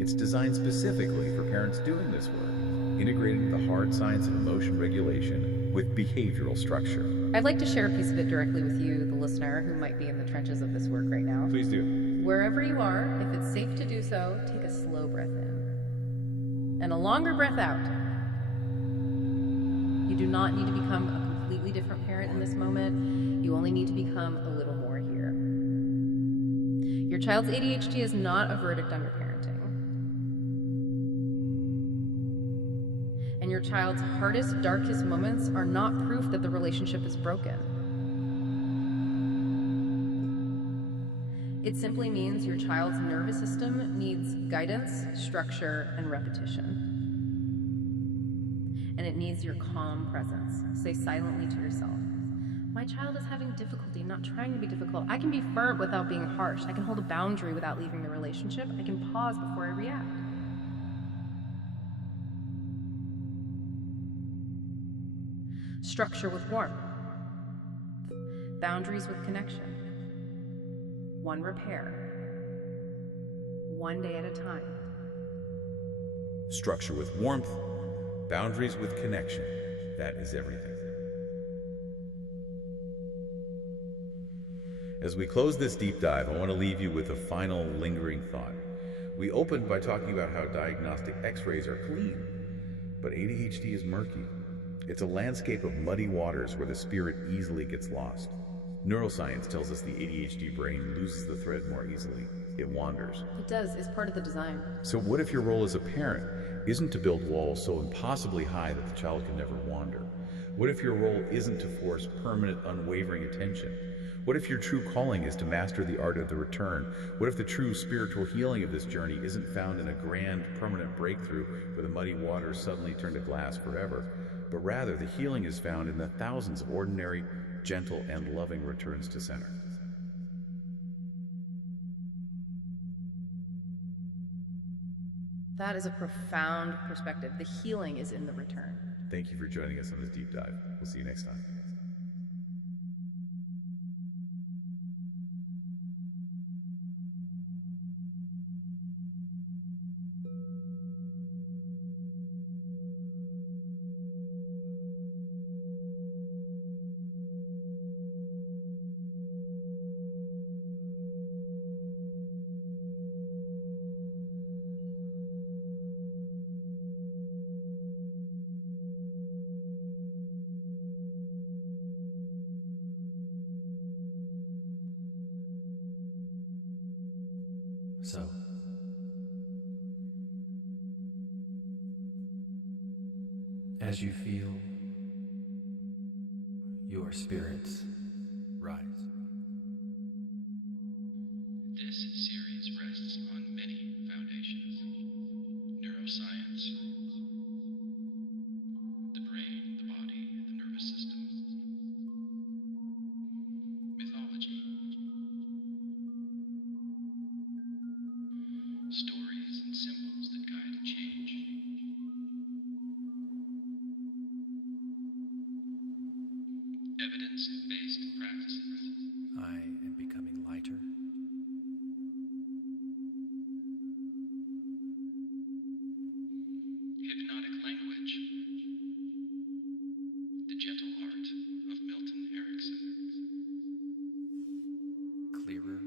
It's designed specifically for parents doing this work, integrating the hard science of emotion regulation with behavioral structure. I'd like to share a piece of it directly with you, the listener, who might be in the trenches of this work right now. Please do. Wherever you are, if it's safe to do so, take a slow breath in and a longer breath out. You do not need to become a completely different parent in this moment. You only need to become a little more here. Your child's ADHD is not a verdict on your parenting. And your child's hardest, darkest moments are not proof that the relationship is broken. It simply means your child's nervous system needs guidance, structure, and repetition. And it needs your calm presence. Say silently to yourself, my child is having difficulty. I'm not trying to be difficult. I can be firm without being harsh. I can hold a boundary without leaving the relationship. I can pause before I react. Structure with warmth. Boundaries with connection. One repair. One day at a time. Structure with warmth, boundaries with connection. That is everything. As we close this deep dive, I want to leave you with a final lingering thought. We opened by talking about how diagnostic x-rays are clean, but ADHD is murky. It's a landscape of muddy waters where the spirit easily gets lost. Neuroscience tells us the ADHD brain loses the thread more easily. It wanders. It does. It's part of the design. So what if your role as a parent isn't to build walls so impossibly high that the child can never wander? What if your role isn't to force permanent, unwavering attention? What if your true calling is to master the art of the return? What if the true spiritual healing of this journey isn't found in a grand, permanent breakthrough where the muddy waters suddenly turn to glass forever, but rather the healing is found in the thousands of ordinary, gentle, and loving returns to center? That is a profound perspective. The healing is in the return. Thank you for joining us on this deep dive. We'll see you next time. So, as you feel your spirits rise, This series rests on many foundations. Neuroscience, the brain, the body, the nervous system, mythology, stories and symbols that guide change, evidence-based practices, I am becoming lighter. hypnotic language, the gentle art of Milton Erickson, Clearer,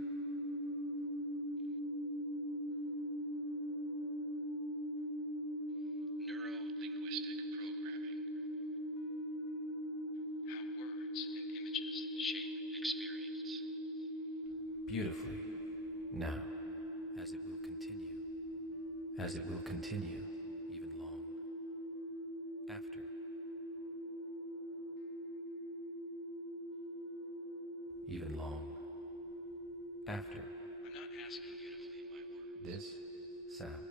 neuro-linguistic programming, how words and images shape experience. beautifully, now, as it will continue, even long after, even long after I'm not asking you to believe my words. this sound.